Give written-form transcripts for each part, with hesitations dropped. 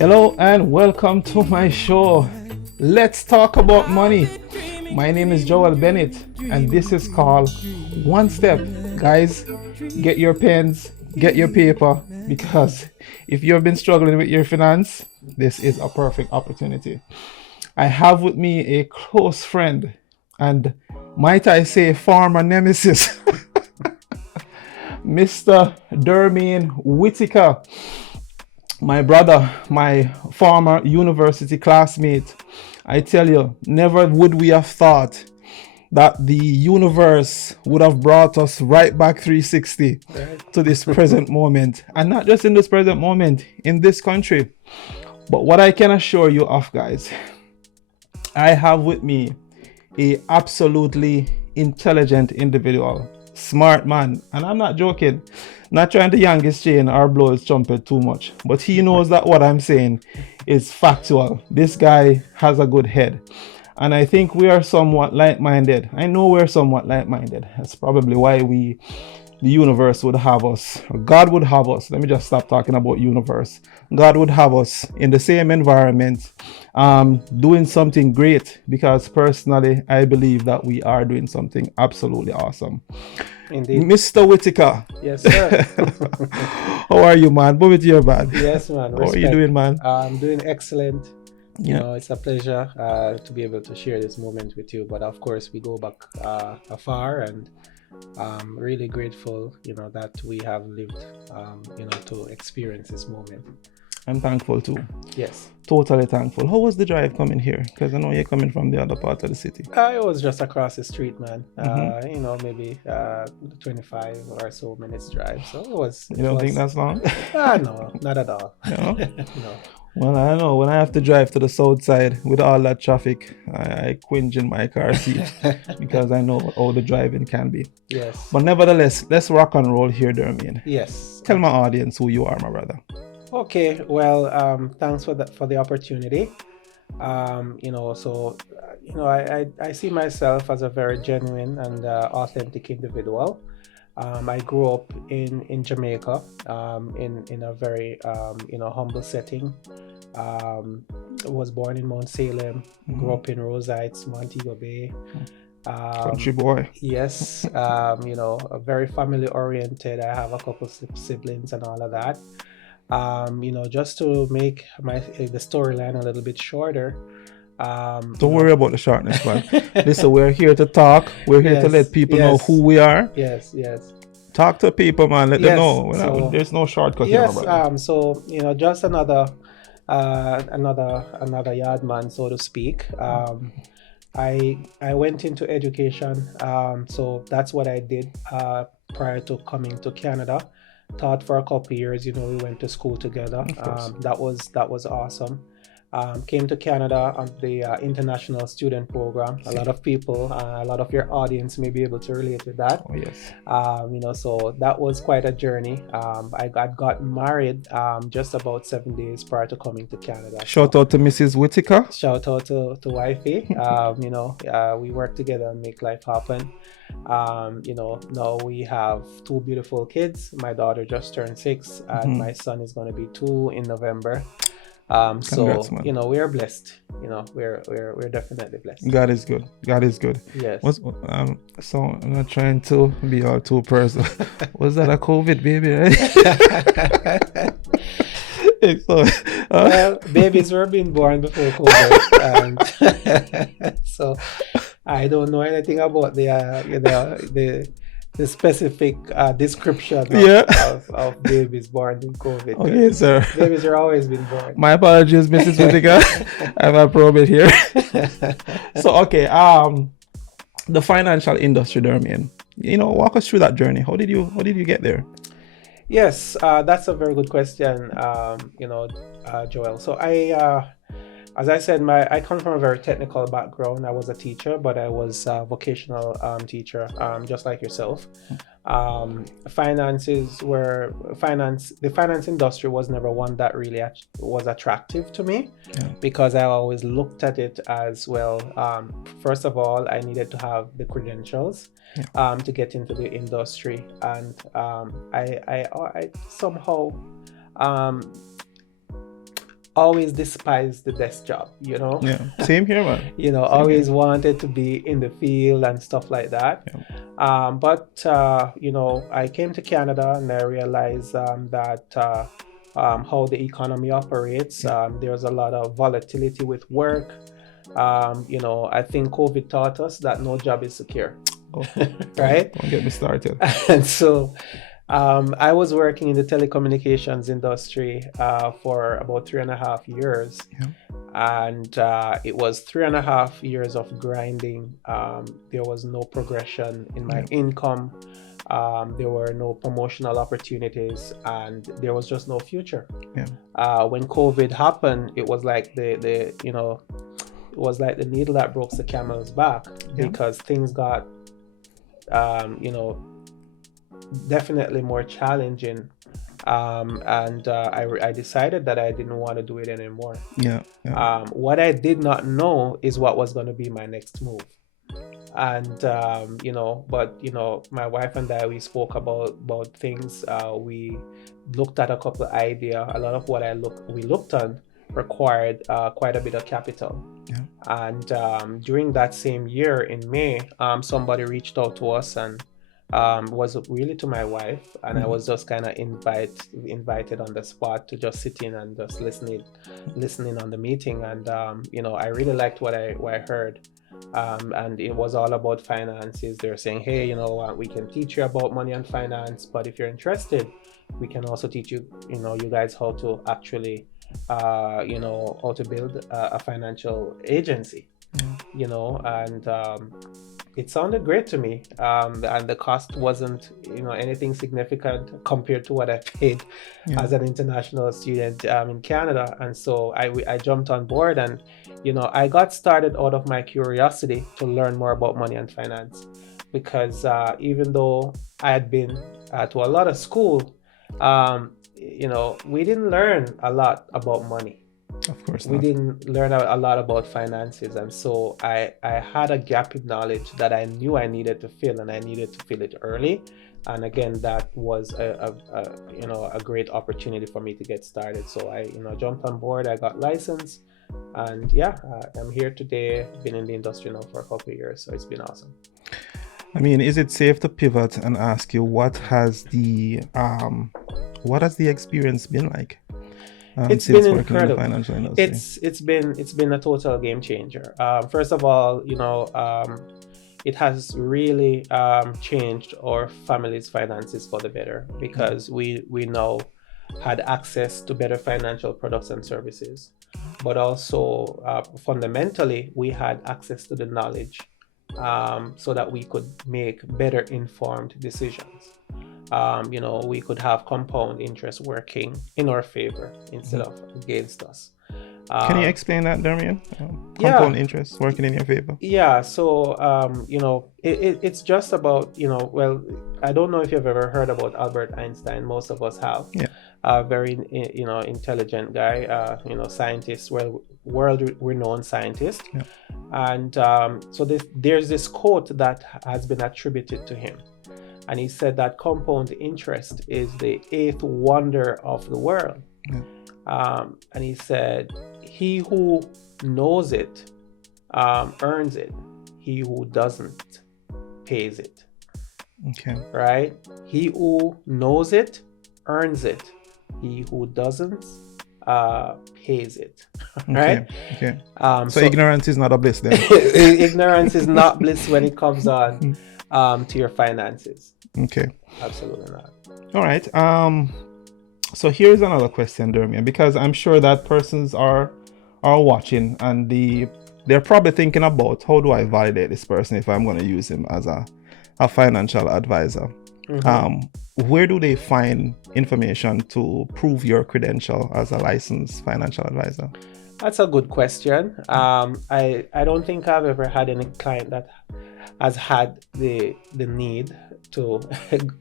Hello and welcome to my show. Let's talk about money. My name is Joel Bennett and this is called One Step. Guys, get your pens, get your paper because if you've been struggling with your finance, this is a perfect opportunity. I have with me a close friend and might I say former nemesis, Mr. Dermine Whitaker, my brother, my former university classmate. I tell you, never would we have thought that the universe would have brought us right back 360 Right. to this present moment. And not just in this present moment, in this country. But what I can assure you of, guys, I have with me a absolutely intelligent individual, smart man, and I'm not joking. Not trying to yank his chain or blow his trumpet too much, but he knows that what I'm saying is factual. This guy has a good head, and I think we are somewhat like-minded. I know we're somewhat like-minded. That's probably why the universe would have us, or God would have us. Let me just stop talking about universe. God would have us in the same environment, doing something great, because personally, I believe that we are doing something absolutely awesome. Indeed. Mr. Whitaker, Yes, sir. how are you, man? Move it to your bad. Yes, man. How are you doing, man? I'm doing excellent. Yeah. It's a pleasure to be able to share this moment with you. But of course, we go back afar, and I'm really grateful, that we have lived, to experience this moment. I'm thankful too. Yes. Totally thankful. How was the drive coming here? Because I know you're coming from the other part of the city. It was just across the street, man. Maybe 25 or so minutes drive. So it was. You don't think that's long? No, not at all. No? No. Well, I know when I have to drive to the south side with all that traffic, I quinge in my car seat because I know how the driving can be. Yes. But nevertheless, let's rock and roll here, Dermine. Yes. Tell my audience who you are, my brother. Okay. Well, thanks for the opportunity. I see myself as a very genuine and authentic individual. I grew up in Jamaica, in a very humble setting. Was born in Mount Salem, grew up in Rose Heights, Montego Bay. Country boy. Yes, very family oriented. I have a couple siblings and all of that. Just to make the storyline a little bit shorter. Don't worry about the shortness, man. Listen, we're here to talk. We're here to let people know who we are. Yes, yes. Talk to people, man. Let them know. So, There's no shortcut here, yes. my brother. Just another yard man, so to speak. I went into education. So that's what I did prior to coming to Canada. Taught for a couple years. We went to school together. That was awesome. Came to Canada on the international student program. A lot of people, a lot of your audience may be able to relate with that. Oh, yes. So that was quite a journey. I got married just about 7 days prior to coming to Canada. Shout out to Mrs. Whitaker. Shout out to wifey. We work together and make life happen. Now we have two beautiful kids. My daughter just turned 6, and my son is going to be 2 in November. Congrats, man. We are blessed. We're definitely blessed. God is good. God is good. Yes. So I'm not trying to be all too personal. Was that a COVID baby, right? Well, babies were being born before COVID, and so I don't know anything about the specific description of babies born in COVID. Okay, sir. Babies are always been born. My apologies, Mrs. Whitaker. I'm a probate here. So, okay, the financial industry, Dermine. Walk us through that journey. How did you get there? Yes, that's a very good question, Joel. So as I said, I come from a very technical background. I was a teacher, but I was a vocational teacher, just like yourself. The finance industry was never one that really was attractive to me, because I always looked at it as, well, first of all, I needed to have the credentials to get into the industry, and I somehow always despised the desk job, Yeah. Same here, man. Same always here. wanted to be in the field and stuff like that. Yeah. But I came to Canada and I realized that how the economy operates, there's a lot of volatility with work. I think COVID taught us that no job is secure. Oh, right? Don't get me started. And so I was working in the telecommunications industry for about 3.5 years. Yeah. And it was 3.5 years of grinding. There was no progression in my income. There were no promotional opportunities, and there was just no future. Yeah. When COVID happened, it was like it was like the needle that broke the camel's back, because things got definitely more challenging. I decided that I didn't want to do it anymore. Yeah. What I did not know is what was going to be my next move. And my wife and I, we spoke about things. We looked at a couple of ideas. A lot of what we looked on required quite a bit of capital. Yeah. And during that same year in May, somebody reached out to us and was really to my wife, and I was just kind of invited on the spot to just sit in and just listening on the meeting. And I really liked what I heard. And it was all about finances. They're saying, hey, we can teach you about money and finance, but if you're interested, we can also teach you, you guys how to actually, how to build a financial agency, and it sounded great to me. And the cost wasn't, anything significant compared to what I paid as an international student in Canada. And so I jumped on board, and I got started out of my curiosity to learn more about money and finance, because even though I had been to a lot of school, we didn't learn a lot about money. Of course we didn't learn a lot about finances. And so I had a gap in knowledge that I knew I needed to fill, and I needed to fill it early. And again, that was a great opportunity for me to get started. So I jumped on board. I got licensed, and I'm here today. Been in the industry now for a couple of years, so it's been awesome. I mean, is it safe to pivot and ask you what has the experience been like? It's been incredible. It's been a total game changer. First of all, it has really changed our family's finances for the better, because we now had access to better financial products and services, but also fundamentally we had access to the knowledge, so that we could make better informed decisions. We could have compound interest working in our favor instead of against us. Can you explain that, Damian? Compound interest working in your favor? Yeah. So, it's just about, well, I don't know if you've ever heard about Albert Einstein. Most of us have. Yeah. Very, intelligent guy, scientist, world-renowned scientist. Yeah. And so there's this quote that has been attributed to him. And he said that compound interest is the eighth wonder of the world. Yeah. And he said, he who knows it earns it. He who doesn't pays it. Okay. Right? He who knows it earns it. He who doesn't pays it. Right? Okay. So ignorance is not a bliss then. Ignorance is not bliss when it comes on to your finances. Okay. Absolutely not. All right. So here's another question, Damian, because I'm sure that persons are watching, and they're probably thinking about, how do I validate this person if I'm going to use him as a financial advisor? Mm-hmm. Where do they find information to prove your credential as a licensed financial advisor? That's a good question. I don't think I've ever had any client that has had the need to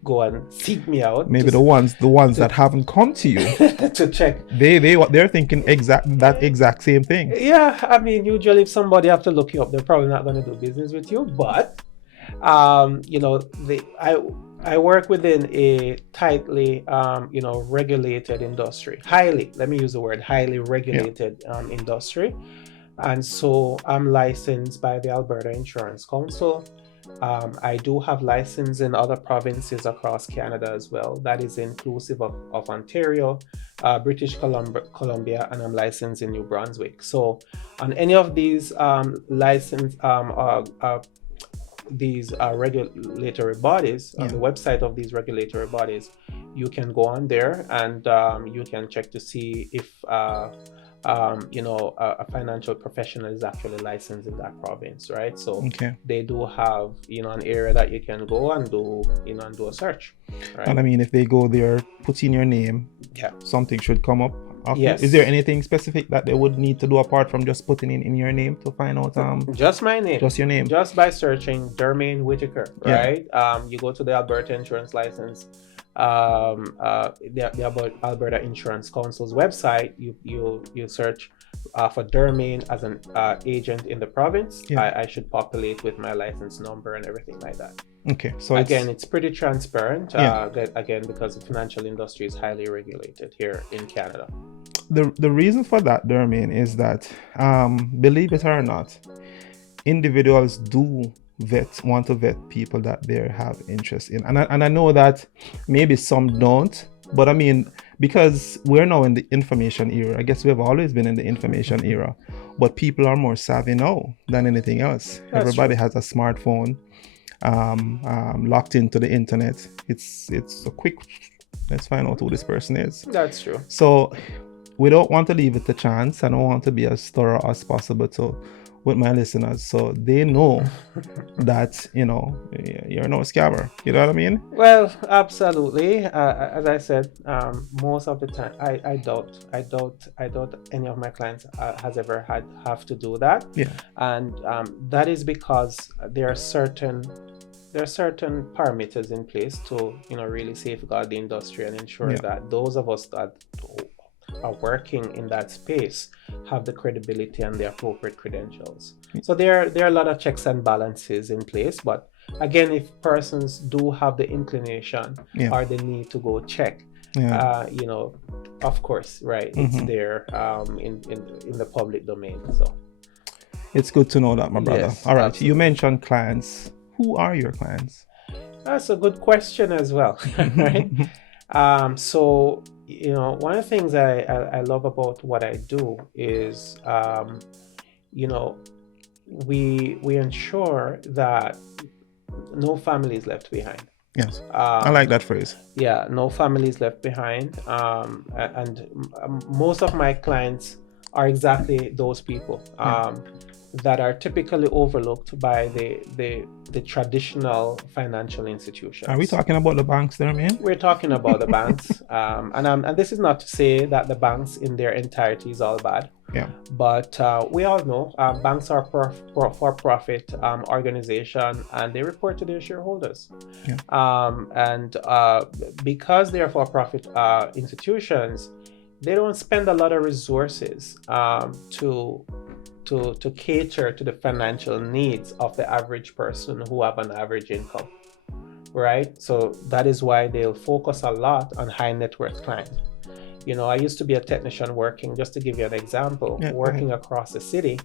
go and seek me out. Maybe the ones that haven't come to you to check. They're thinking that exact same thing. Yeah, I mean, usually if somebody have to look you up, they're probably not going to do business with you. But I work within a tightly, regulated industry. Highly, let me use the word highly Yeah. regulated industry. And so I'm licensed by the Alberta Insurance Council. I do have license in other provinces across Canada as well. That is inclusive of Ontario, British Columbia, and I'm licensed in New Brunswick. So on any of these these regulatory bodies, on Yeah. the website of these regulatory bodies, you can go on there and you can check to see if a financial professional is actually licensed in that province, right? So Okay. they do have, an area that you can go and do a search, right? And I mean, if they go there, put in your name, Yeah. something should come up of you. Yes. Is there anything specific that they would need to do apart from just putting in your name to find out? Just my name. Just your name. Just by searching Dermaine Whitaker, Yeah. right? You go to the Alberta Insurance License, the Alberta Insurance Council's website. You search for Dermaine as an agent in the province. Yeah. I should populate with my license number and everything like that. Okay. So Again, it's pretty transparent. Yeah. Again, because the financial industry is highly regulated here in Canada. the reason for that, Dermaine, is that believe it or not, individuals do want to vet people that they have interest in, and I know that maybe some don't, but I mean, because we're now in the information era, I guess we have always been in the information era, but people are more savvy now than anything else. That's Everybody true. has a smartphone, locked into the internet. It's a quick, let's find out who this person is. That's true. So we don't want to leave it to chance. I don't want to be as thorough as possible with my listeners, so they know that you're no scammer. You know what I mean? Well, absolutely. As I said, most of the time, I doubt any of my clients has ever have to do that. Yeah. And that is because there are certain parameters in place to really safeguard the industry and ensure that those of us that are working in that space have the credibility and the appropriate credentials. So there are a lot of checks and balances in place, but again, if persons do have the inclination or the need to go check, of course, right, it's there in the public domain. So it's good to know that, my brother. Yes, all right, absolutely. You mentioned clients. Who are your clients? That's a good question as well, right? So one of the things I love about what I do is we ensure that no family is left behind. Yes, I like that phrase. Yeah, no family is left behind. And most of my clients are exactly those people that are typically overlooked by the traditional financial institutions. Are we talking about the banks there, man? We're talking about the banks, and this is not to say that the banks in their entirety is all bad. Yeah. But we all know banks are for-profit organization, and they report to their shareholders. Yeah. And because they are for-profit institutions, they don't spend a lot of resources to cater to the financial needs of the average person who have an average income, right? So that is why they'll focus a lot on high net worth clients. I used to be a technician working, just to give you an example, working across the city,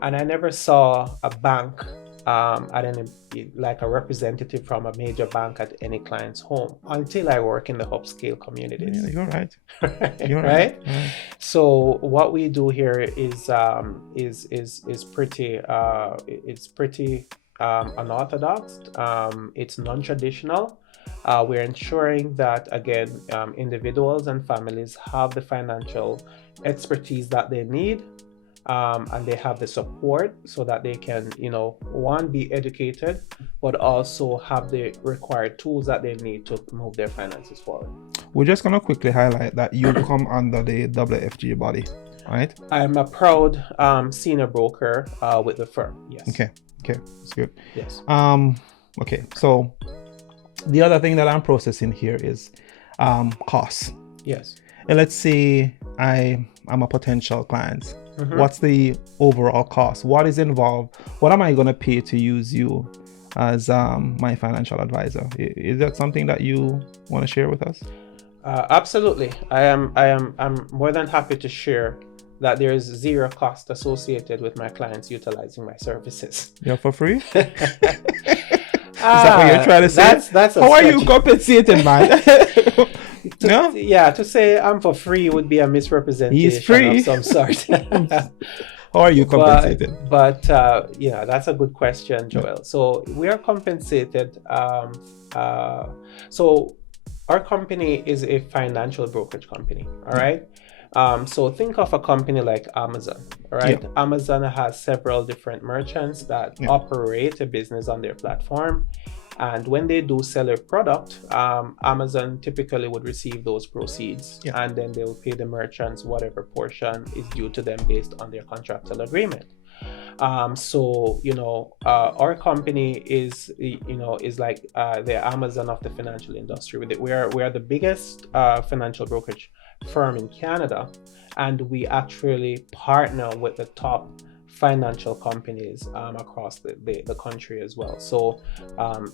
and I never saw a bank like a representative from a major bank at any client's home until I work in the upscale communities. Yeah, you're right. You're right. So what we do here is pretty unorthodox. It's non-traditional. We're ensuring that again, individuals and families have the financial expertise that they need. And they have the support so that they can, one, be educated, but also have the required tools that they need to move their finances forward. We're just going to quickly highlight that you come under the WFG body, right? I'm a proud senior broker with the firm. Yes. Okay, that's good. Yes. Okay, so the other thing that I'm processing here is costs. Yes. And let's say I'm a potential client. What's the overall cost? What is involved? What am I going to pay to use you as my financial advisor. Is that something that you want to share with us? Absolutely. I'm more than happy to share that there is zero cost associated with my clients utilizing my services. Yeah, for free? Is that what you're trying to say? That's How are you compensating, man? No? Yeah, to say I'm for free would be a misrepresentation He's free. of some sort. How are you compensated? But yeah, that's a good question, Joel. So we are compensated. So our company is a financial brokerage company. All right. So think of a company like Amazon. All right. Yeah. Amazon has several different merchants that operate a business on their platform. And when they do sell a product, Amazon typically would receive those proceeds, and then they will pay the merchants whatever portion is due to them based on their contractual agreement. So our company is like the Amazon of the financial industry. We are the biggest financial brokerage firm in Canada, and we actually partner with the top financial companies across the country as well. So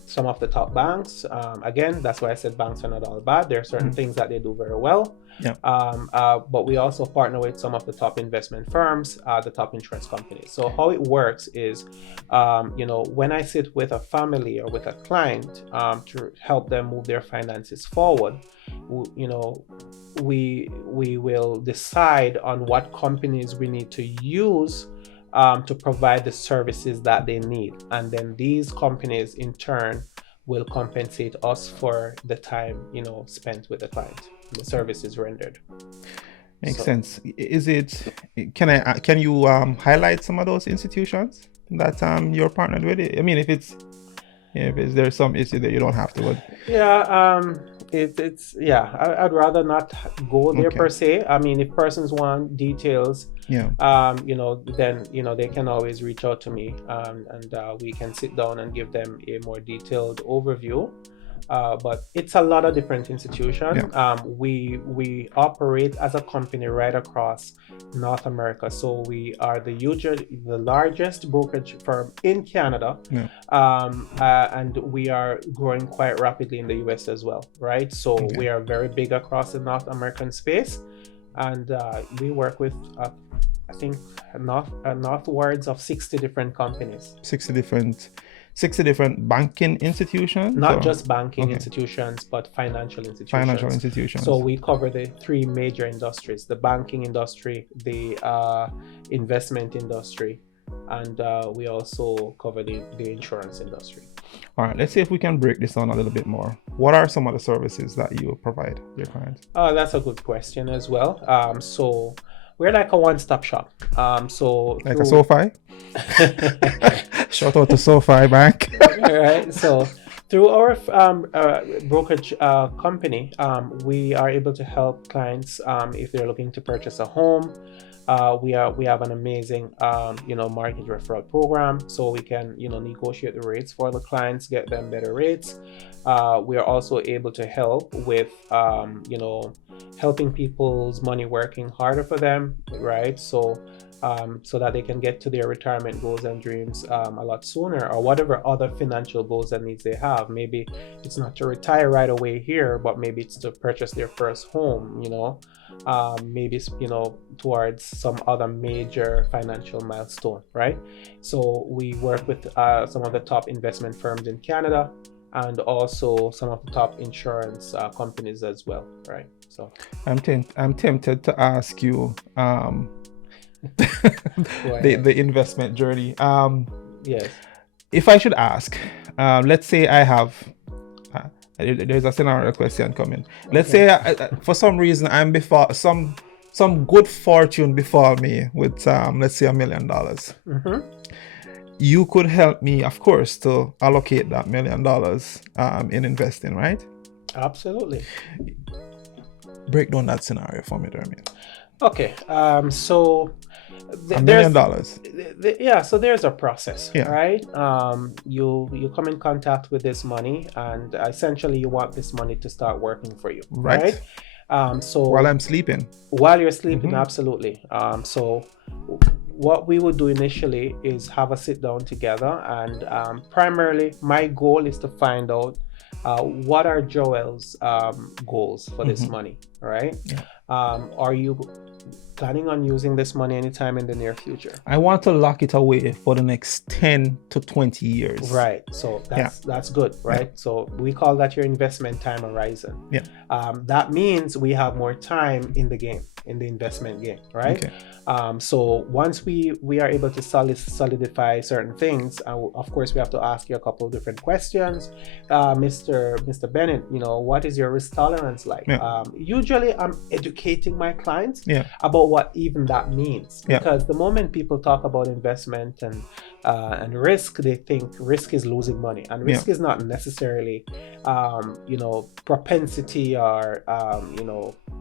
some of the top banks, again, that's why I said banks are not all bad. There are certain things that they do very well. But we also partner with some of the top investment firms, the top insurance companies. So how it works is, when I sit with a family or with a client to help them move their finances forward, we will decide on what companies we need to use to provide the services that they need, and then these companies in turn will compensate us for the time spent with the client, the services rendered. Makes sense. Can you highlight some of those institutions that you're partnered with? I mean, if there's some issue that you don't have to, but I'd rather not go there per se. I mean, if persons want details, then they can always reach out to me, and we can sit down and give them a more detailed overview. But it's a lot of different institutions. We operate as a company right across North America. So we are the largest brokerage firm in Canada, and we are growing quite rapidly in the US as well, right? So we are very big across the North American space, and we work with I think northwards of 60 different companies. 60 different banking institutions? Not just banking institutions, but financial institutions. So we cover the three major industries: the banking industry, the investment industry, and we also cover the insurance industry. All right, let's see if we can break this down a little bit more. What are some of the services that you provide your clients? That's a good question as well. So we're like a one-stop shop. So like a SoFi? Shout out to SoFi Bank. Right. So through our brokerage company, we are able to help clients if they're looking to purchase a home. We have an amazing market referral program, so we can negotiate the rates for the clients, get them better rates. We are also able to help with helping people's money working harder for them, right? So that they can get to their retirement goals and dreams a lot sooner, or whatever other financial goals and needs they have. Maybe it's not to retire right away here, but maybe it's to purchase their first home, maybe towards some other major financial milestone, right? So we work with some of the top investment firms in Canada, and also some of the top insurance companies as well, right? So I'm tempted to ask you the investment journey. Yes. If I should ask, let's say I have there's a scenario question coming. Let's say for some reason I'm before some good fortune befall me with let's say $1 million. You could help me, of course, to allocate that $1 million in investing, right? Absolutely. Break down that scenario for me, Dermot. Okay. So $1 million. So there's a process, Yeah. right? You come in contact with this money, and essentially you want this money to start working for you, right? So while I'm sleeping. While you're sleeping, absolutely. So what we would do initially is have a sit down together, and primarily my goal is to find out what are Joel's goals for this money, right? Yeah. Are you planning on using this money anytime in the near future? I want to lock it away for the next 10 to 20 years. Right. So that's good, right? Yeah. So we call that your investment time horizon. Yeah. That means we have more time in the game, in the investment game, right? Okay. So once we are able to solidify certain things, of course we have to ask you a couple of different questions. Mr. Bennett, what is your risk tolerance like? Yeah. Usually I'm educating my clients Yeah. about what even that means, Yeah. because the moment people talk about investment and risk, they think risk is losing money, and risk is not necessarily propensity, or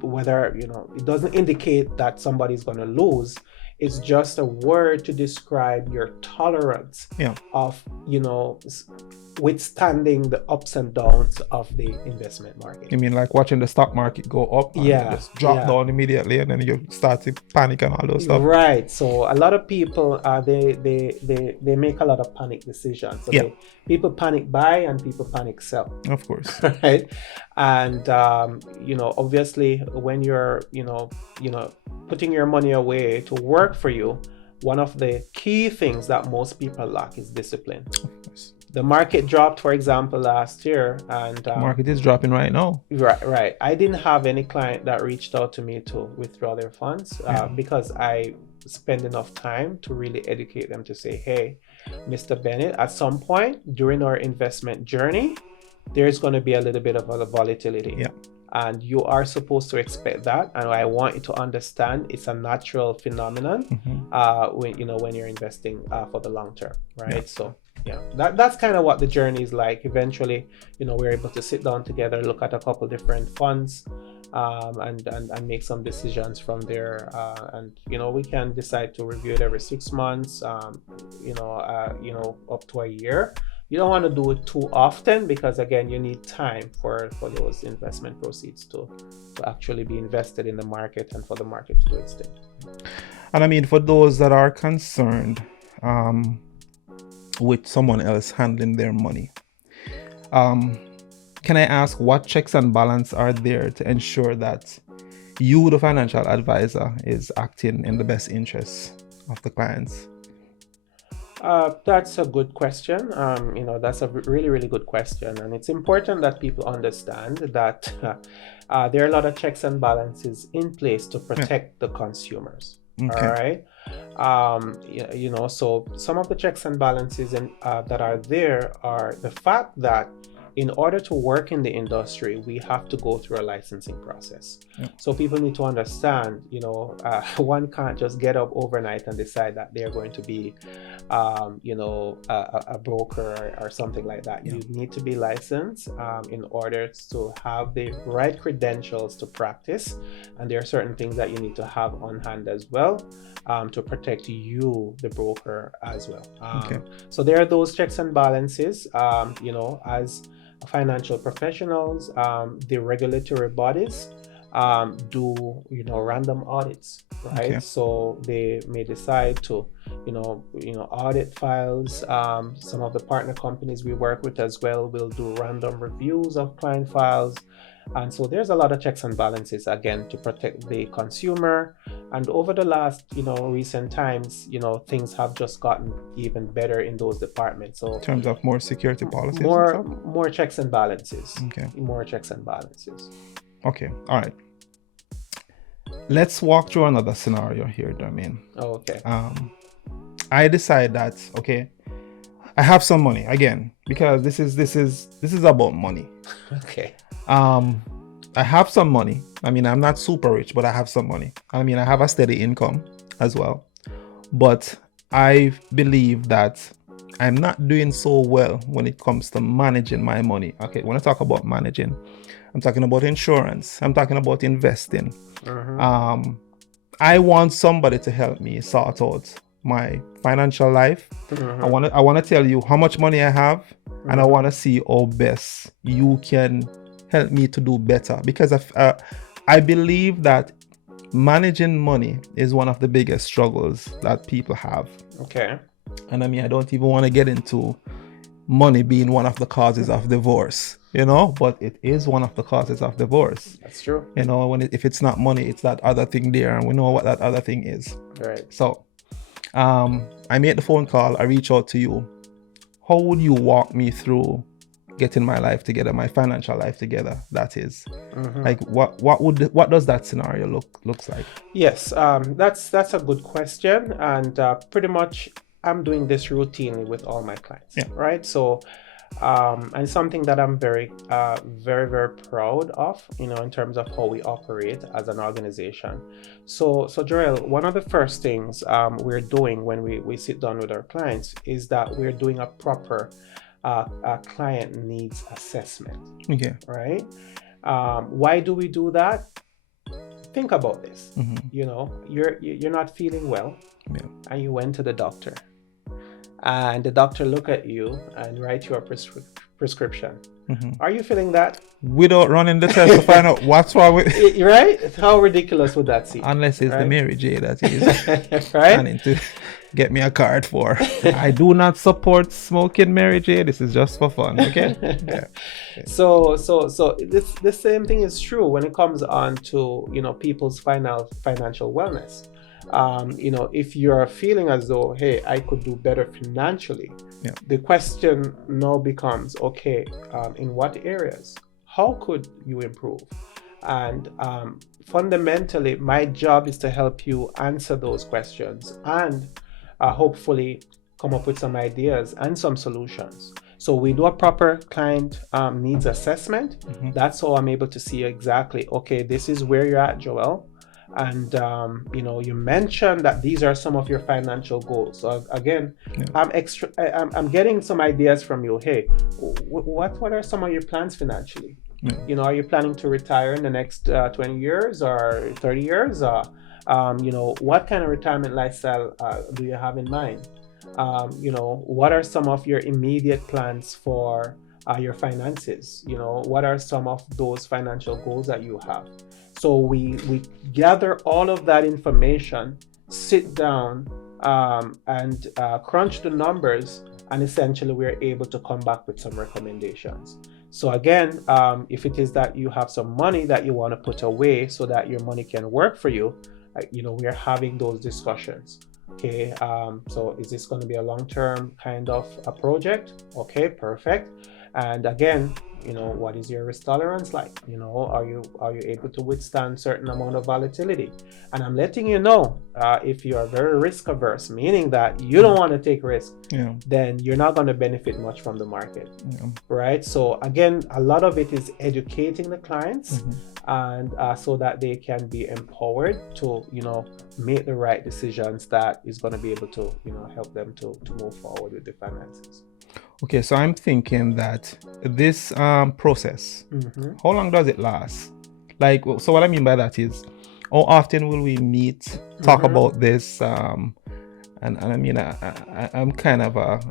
whether it doesn't indicate that somebody's going to lose. It's just a word to describe your tolerance of withstanding the ups and downs of the investment market. You mean like watching the stock market go up and just drop down immediately, and then you start to panic and all those stuff? Right. So a lot of people they make a lot of panic decisions. So people panic buy and people panic sell. Of course. Right. And obviously when you're putting your money away to work for you, one of the key things that most people lack is discipline. The market dropped, for example, last year, and the market is dropping right now. Right. I didn't have any client that reached out to me to withdraw their funds because I spend enough time to really educate them to say, hey, Mr. Bennett, at some point during our investment journey, there's going to be a little bit of a volatility. Yeah. And you are supposed to expect that, and I want you to understand it's a natural phenomenon when you're investing for the long term, right? So that's kind of what the journey is like. Eventually, we're able to sit down together, look at a couple different funds, and make some decisions from there. And we can decide to review it every 6 months, up to a year. You don't want to do it too often, because again, you need time for those investment proceeds to actually be invested in the market and for the market to do its thing. And I mean, for those that are concerned with someone else handling their money, can I ask what checks and balance are there to ensure that you, the financial advisor, is acting in the best interests of the clients? That's a good question. That's a really, really good question. And it's important that people understand that there are a lot of checks and balances in place to protect the consumers. Okay. All right. So some of the checks and balances that are there are the fact that in order to work in the industry, we have to go through a licensing process. So people need to understand, one can't just get up overnight and decide that they're going to be, a broker or something like that. You need to be licensed in order to have the right credentials to practice. And there are certain things that you need to have on hand as well to protect you, the broker, as well. So there are those checks and balances, as financial professionals, the regulatory bodies do random audits, right? So they may decide to audit files. Some of the partner companies we work with as well will do random reviews of client files. And so there's a lot of checks and balances, again, to protect the consumer. And over the last recent times, things have just gotten even better in those departments. So in terms of more security policies, more checks and balances. More checks and balances. Okay. All right. Let's walk through another scenario here, Darmaine. Okay. I decide that I have some money again, because this is about money. Okay. I have some money. I mean, I'm not super rich, but I have some money. I mean, I have a steady income as well. But I believe that I'm not doing so well when it comes to managing my money. Okay, when I talk about managing, I'm talking about insurance. I'm talking about investing. I want somebody to help me sort out my financial life. I want to tell you how much money I have, and I want to see how best you can help me to do better, because I believe that managing money is one of the biggest struggles that people have. Okay. And I mean, I don't even want to get into money being one of the causes of divorce, but it is one of the causes of divorce. That's true. If it's not money, it's that other thing there, and we know what that other thing is. Right. So, I made the phone call. I reach out to you. How would you walk me through getting my life together, my financial life together? That is, like, what does that scenario looks like? Yes, that's a good question, and pretty much I'm doing this routinely with all my clients, right? So, and something that I'm very, very proud of, in terms of how we operate as an organization. So Jarrell, one of the first things we're doing when we sit down with our clients is that we're doing a proper client needs assessment. Okay. Right? Why do we do that? Think about this. You're not feeling well, and you went to the doctor, and the doctor look at you and write you a prescription. Are you feeling that? Without running the test to find out what's wrong with it? Right? How ridiculous would that seem? Unless it's right? the Mary J that is right? planning to get me a card for. I do not support smoking Mary J. This is just for fun, okay? Yeah. So the same thing is true when it comes on to people's financial wellness. If you're feeling as though, hey, I could do better financially, the question now becomes, okay, in what areas? How could you improve? And fundamentally, my job is to help you answer those questions and hopefully come up with some ideas and some solutions. So we do a proper client needs assessment. That's how I'm able to see exactly, okay, this is where you're at, Joel. And you mentioned that these are some of your financial goals. So again, I'm getting some ideas from you. Hey, what are some of your plans financially? Are you planning to retire in the next 20 years or 30 years? What kind of retirement lifestyle do you have in mind? What are some of your immediate plans for your finances? What are some of those financial goals that you have? So we gather all of that information, sit down and crunch the numbers, and essentially we're able to come back with some recommendations. So again, if it is that you have some money that you want to put away so that your money can work for you, we are having those discussions. Okay, so is this going to be a long-term kind of a project? Okay, perfect. And again, what is your risk tolerance like? Are you able to withstand certain amount of volatility? And I'm letting you know, if you are very risk averse, meaning that you don't want to take risk, then you're not going to benefit much from the market, right? So again, a lot of it is educating the clients, and so that they can be empowered to make the right decisions that is going to be able to help them to move forward with the finances. Okay, so I'm thinking that this process, how long does it last? Like, so what I mean by that is, how often will we meet, talk about this? And I mean, I'm kind of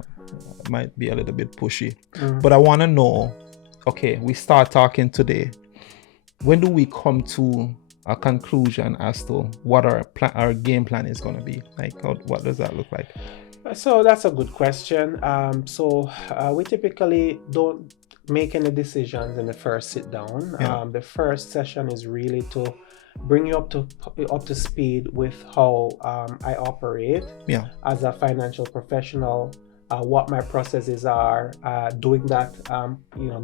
might be a little bit pushy, but I want to know, okay, we start talking today. When do we come to a conclusion as to what our game plan is going to be? Like, what does that look like? So that's a good question. We typically don't make any decisions in the first sit down. The first session is really to bring you up to speed with how I operate as a financial professional, what my processes are, doing that,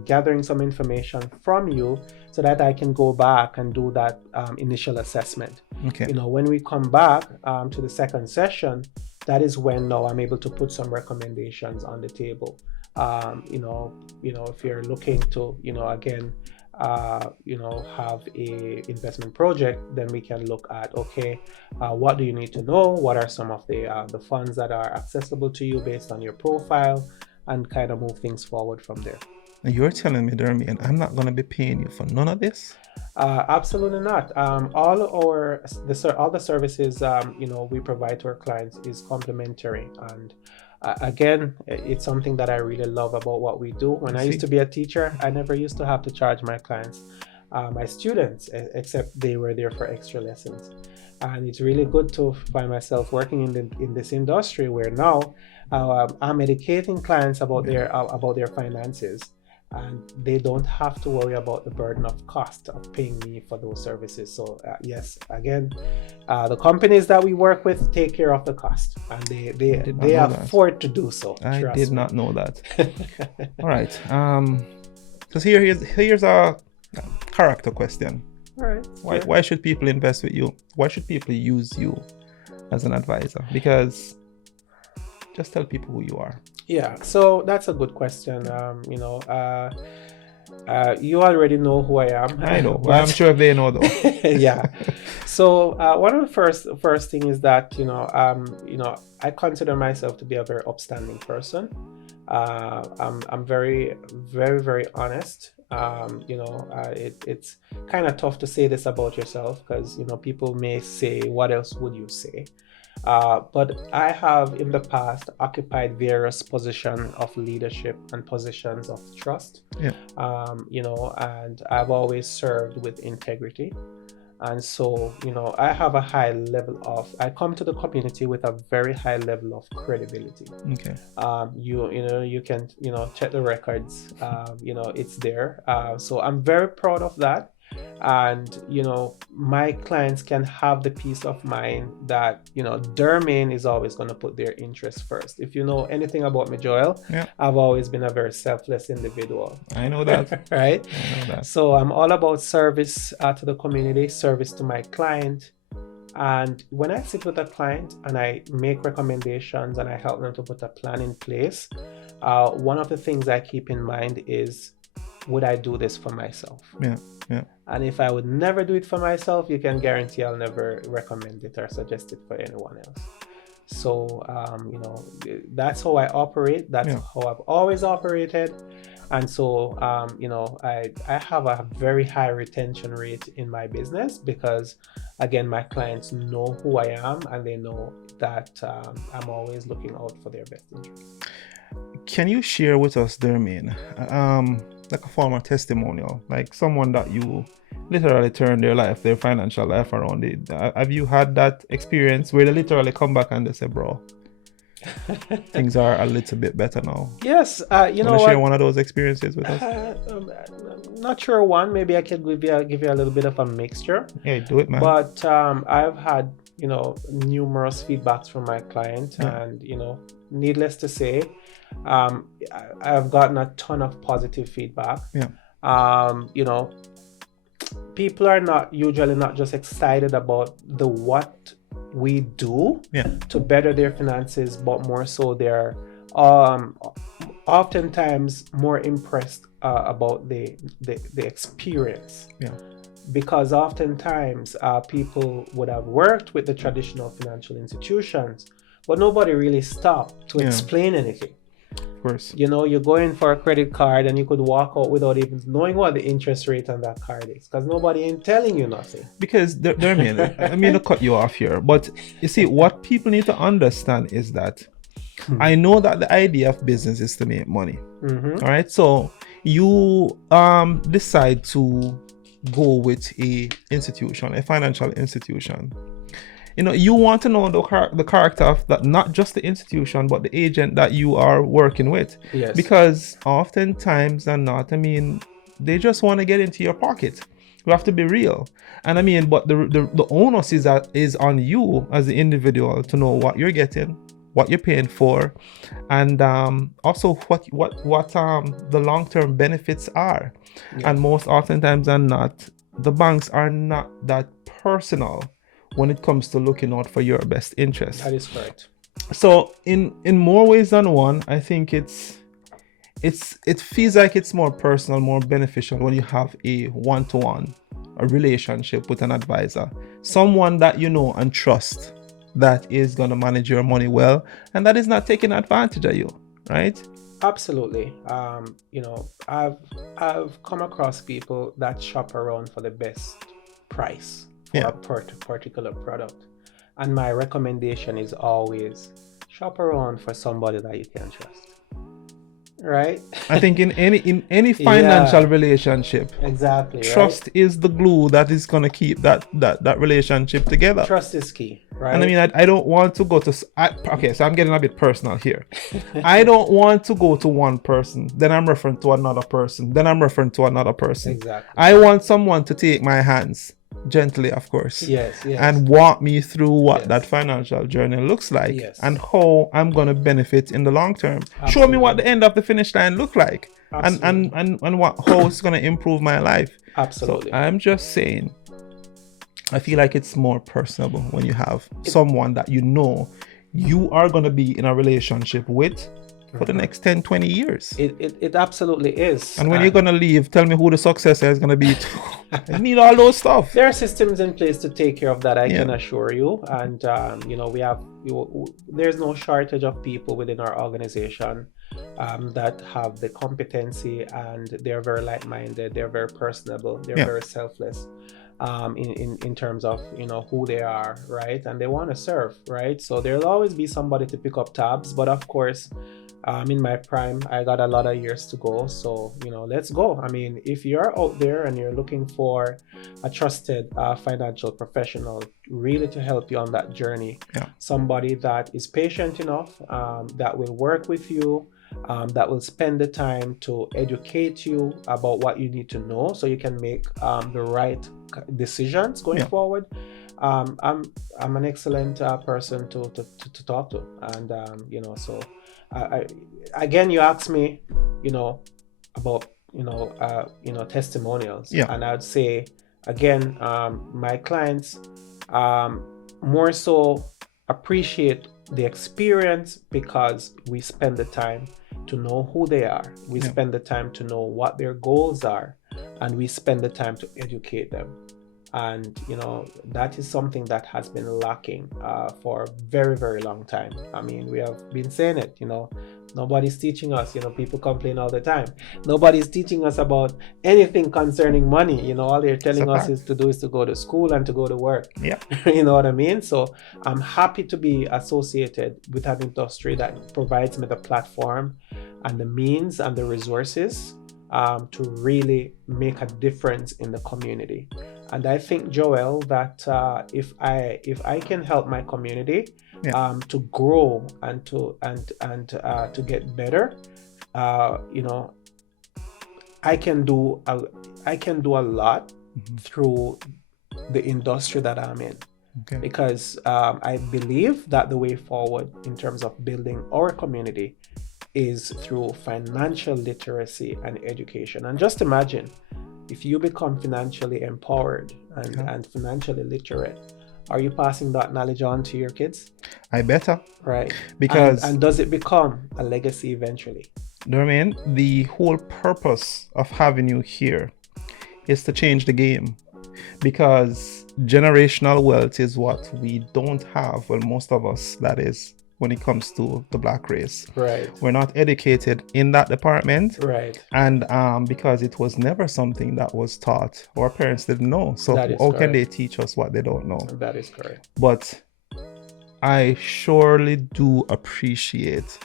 gathering some information from you so that I can go back and do that initial assessment. Okay. When we come back to the second session, that is when now I'm able to put some recommendations on the table. If you're looking to, again, have a investment project, then we can look at, okay, what do you need to know? What are some of the funds that are accessible to you based on your profile, and kind of move things forward from there. You're telling me, Dermy, I'm not going to be paying you for none of this? Absolutely not. All the services we provide to our clients is complimentary, and again, it's something that I really love about what we do. When I used to be a teacher, I never used to have to charge my clients. my students, except they were there for extra lessons. And it's really good to find myself working in this industry where now I'm educating clients about their finances, and they don't have to worry about the burden of cost of paying me for those services. So yes, again, the companies that we work with take care of the cost, and they afford to do so. I did not know that. All right. Because here's a character question. All right. Why should people invest with you? Why should people use you as an advisor? Because just tell people who you are. Yeah, so that's a good question. You already know who I am. I know, but I'm sure they know though. Yeah. So one of the first thing is that I consider myself to be a very upstanding person. I'm very, very, very honest. It's kind of tough to say this about yourself because people may say, "What else would you say?" But I have in the past occupied various positions of leadership and positions of trust. Yeah. And I've always served with integrity. And so, I have a I come to the community with a very high level of credibility. Okay. You can, check the records, it's there. So I'm very proud of that. And, my clients can have the peace of mind that, their main is always going to put their interest first. If you know anything about me, Joel, yeah. I've always been a very selfless individual. I know that. Right? I know that. So I'm all about service to the community, service to my client. And when I sit with a client and I make recommendations and I help them to put a plan in place, one of the things I keep in mind is, would I do this for myself? Yeah, yeah. And if I would never do it for myself, you can guarantee I'll never recommend it or suggest it for anyone else. So, that's how I operate. That's how I've always operated. And so, I have a very high retention rate in my business because, again, my clients know who I am and they know that I'm always looking out for their best interest. Can you share with us, Dermain, like a form of testimonial, like someone that you literally turned their financial life around? Have you had that experience where they literally come back and they say, "Bro, things are a little bit better now"? Yes, you know what? Share what? one of those experiences with us. I'm not sure one. Maybe I could give you a little bit of a mixture. Yeah, do it, man. But I've had numerous feedbacks from my client, and needless to say, I've gotten a ton of positive feedback. Yeah. People are usually not just excited about what we do to better their finances, but more so they're oftentimes more impressed about the experience. Yeah. Because oftentimes people would have worked with the traditional financial institutions, but nobody really stopped to explain anything. Of course. You go in for a credit card and you could walk out without even knowing what the interest rate on that card is because nobody ain't telling you nothing. Because, Dermain, I mean to cut you off here, but you see, what people need to understand is that I know that the idea of business is to make money. Mm-hmm. All right. So you decide to go with a financial institution. You want to know the character of that, not just the institution, but the agent that you are working with. Yes. Because oftentimes and not, they just want to get into your pocket. You have to be real. And but the onus is on you as the individual to know what you're getting, what you're paying for, and also what the long-term benefits are. Yeah. And most oftentimes than not, the banks are not that personal when it comes to looking out for your best interest. That is correct. So in more ways than one, I think it feels like it's more personal, more beneficial when you have a one-to-one, a relationship with an advisor, someone that you know and trust that is going to manage your money well and that is not taking advantage of you, right? Absolutely. I've come across people that shop around for the best price for a particular product, and my recommendation is always shop around for somebody that you can trust. right? I think in any financial relationship, Exactly, trust is the glue that is gonna keep that relationship together. Trust is key, right? And I mean, I don't want to go to. Okay, so I'm getting a bit personal here. I don't want to go to one person, then I'm referring to another person, then I'm referring to another person. Exactly. I want someone to take my hands, gently, of course, Yes. and walk me through what Yes. that financial journey looks like, Yes. and how I'm going to benefit in the long term. Absolutely. Show me what the end of the finish line look like, Absolutely. and what how it's going to improve my life. Absolutely. So I'm just saying, I feel like it's more personable when you have someone that you know you are going to be in a relationship with for the next 10, 20 years. It absolutely is. And when you're going to leave, tell me who the successor is going to be. I need all those stuff. There are systems in place to take care of that, I can assure you. And, there's no shortage of people within our organization that have the competency, and they're very like-minded, they're very personable, they're very selfless. In terms of who they are, right? And they want to serve, right? So there'll always be somebody to pick up tabs, but of course, in my prime, I got a lot of years to go. So let's go. I mean, if you're out there and you're looking for a trusted financial professional really to help you on that journey, somebody that is patient enough, that will work with you, that will spend the time to educate you about what you need to know so you can make the right decisions going forward. I'm an excellent person to talk to, and so again, you asked me about testimonials, and I'd say again, my clients more so appreciate the experience because we spend the time to know who they are. We spend the time to know what their goals are, and we spend the time to educate them. And that is something that has been lacking for a very, very long time. I mean, we have been saying it, nobody's teaching us. People complain all the time. Nobody's teaching us about anything concerning money. All they're telling us is to go to school and to go to work. You know what I mean? So I'm happy to be associated with an industry that provides me the platform and the means and the resources to really make a difference in the community. And I think, Joel, that if I can help my community to grow and to get better, I can do a lot through the industry that I'm in. Because I believe that the way forward in terms of building our community is through financial literacy and education. And just imagine, if you become financially empowered and financially literate, are you passing that knowledge on to your kids? I better. Right. Because and does it become a legacy eventually? You know what I mean? The whole purpose of having you here is to change the game, because generational wealth is what we don't have. Well, most of us, that is, when it comes to the black race. Right. We're not educated in that department. Right. And because it was never something that was taught, our parents didn't know. So how can they teach us what they don't know? That is correct. But I surely do appreciate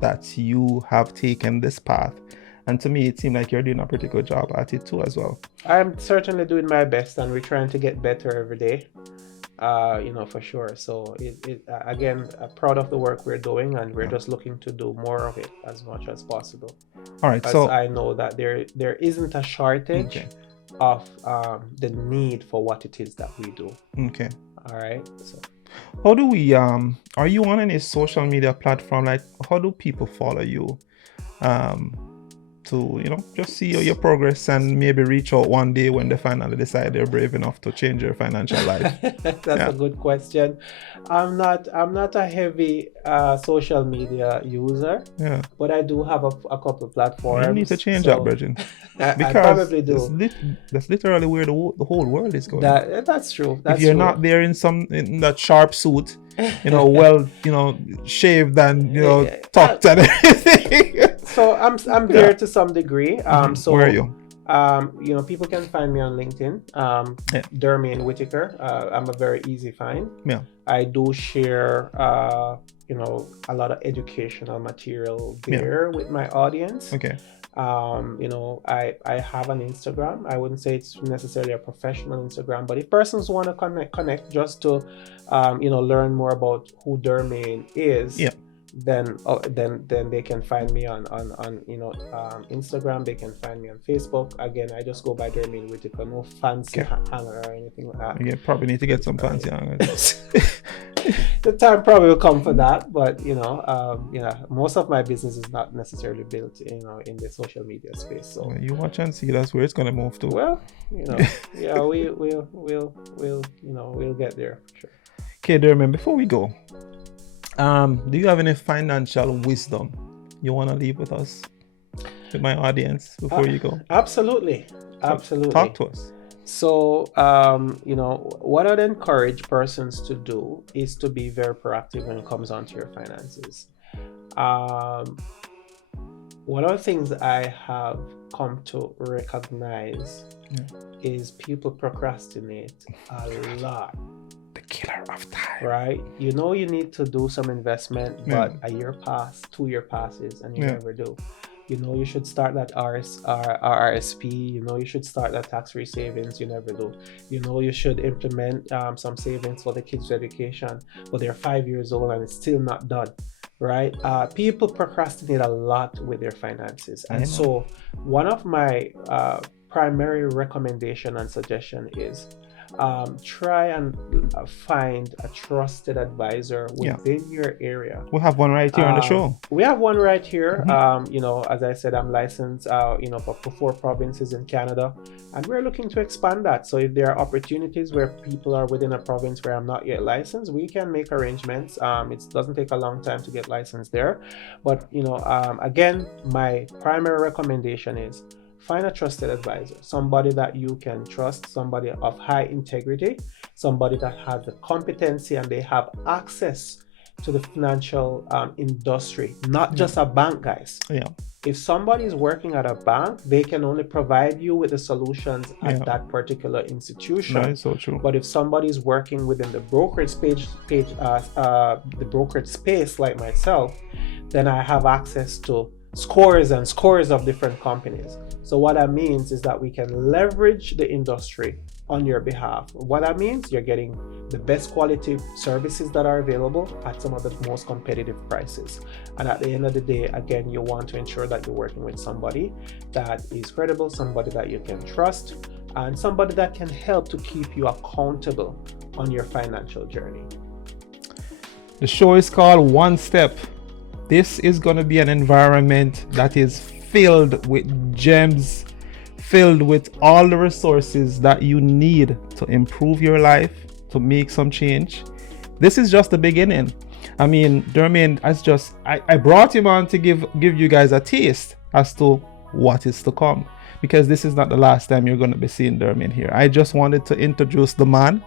that you have taken this path. And to me, it seemed like you're doing a pretty good job at it too as well. I'm certainly doing my best, and we're trying to get better every day. For sure. So again, proud of the work we're doing, and we're just looking to do more of it as much as possible. All right. So I know that there isn't a shortage of the need for what it is that we do. Okay. All right. So how do we are you on any social media platform? Like, how do people follow you? To just see your progress and maybe reach out one day when they finally decide they're brave enough to change their financial life? That's a good question. I'm not a heavy social media user, but I do have a couple of platforms. You need to change that, Bridget. I probably do. That's literally where the whole world is going. That's true. If you're not there in that sharp suit, well, shaved and tucked and everything. So I'm there to some degree. So where are you? People can find me on LinkedIn, Yeah. Dermain Whitaker. I'm a very easy find. Yeah. I do share, a lot of educational material there with my audience. Okay. I have an Instagram. I wouldn't say it's necessarily a professional Instagram, but if persons want to connect just to, learn more about who Dermain is, Yeah. then they can find me on Instagram. They can find me on Facebook. Again, I just go by Dermain Whitaker. No fancy hanger or anything like that. You probably need to get some fancy hangers. The time probably will come for that, but most of my business is not necessarily built, in the social media space. So you watch and see, that's where it's gonna move to. well, yeah, we'll get there for sure. Okay, Dermain, before we go, do you have any financial wisdom you want to leave with us, with my audience, before you go? Absolutely. Talk to us. So, what I'd encourage persons to do is to be very proactive when it comes onto your finances. One of the things I have come to recognize is people procrastinate a lot. The killer of time. Right? You need to do some investment, but a year passes, 2 year passes, and you never do. You should start that RSP, you should start that tax-free savings, you never do. You should implement some savings for the kids' education, but they're 5 years old and it's still not done, right? People procrastinate a lot with their finances. And so one of my primary recommendation and suggestion is try and find a trusted advisor within your area. We have one right here on the show. We have one right here. As I said, I'm licensed, for 4 provinces in Canada, and we're looking to expand that. So if there are opportunities where people are within a province where I'm not yet licensed, we can make arrangements. It doesn't take a long time to get licensed there. But, again, my primary recommendation is find a trusted advisor, somebody that you can trust, somebody of high integrity, somebody that has the competency and they have access to the financial industry, not just a bank, guys. Yeah. If somebody is working at a bank, they can only provide you with the solutions at that particular institution. That is so true. But if somebody is working within the brokerage the brokerage space like myself, then I have access to scores and scores of different companies. So what that means is that we can leverage the industry on your behalf. What that means, you're getting the best quality services that are available at some of the most competitive prices. And at the end of the day, again, you want to ensure that you're working with somebody that is credible, somebody that you can trust, and somebody that can help to keep you accountable on your financial journey. The show is called One Step. This is going to be an environment that is filled with gems, filled with all the resources that you need to improve your life, to make some change. This is just the beginning. I mean, Dermain I brought him on to give you guys a taste as to what is to come, because this is not the last time you're going to be seeing Dermain here. I just wanted to introduce the man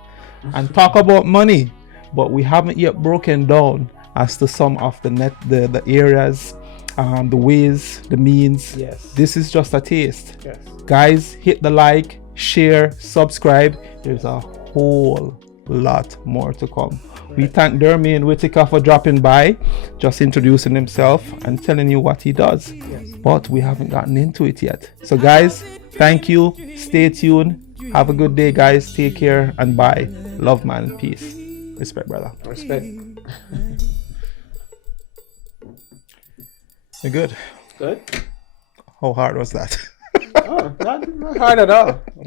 and talk about money, but we haven't yet broken down as to some of the areas, the ways, the means. Yes. This is just a taste. Yes. Guys, hit the like, share, subscribe. There's a whole lot more to come. Right. We thank Dermain Whitaker for dropping by, just introducing himself and telling you what he does. Yes. But we haven't gotten into it yet. So guys, thank you. Stay tuned. Have a good day, guys. Take care and bye. Love, man, and peace. Respect, brother. Respect. You're good. Good. How hard was that? Oh, not hard at all.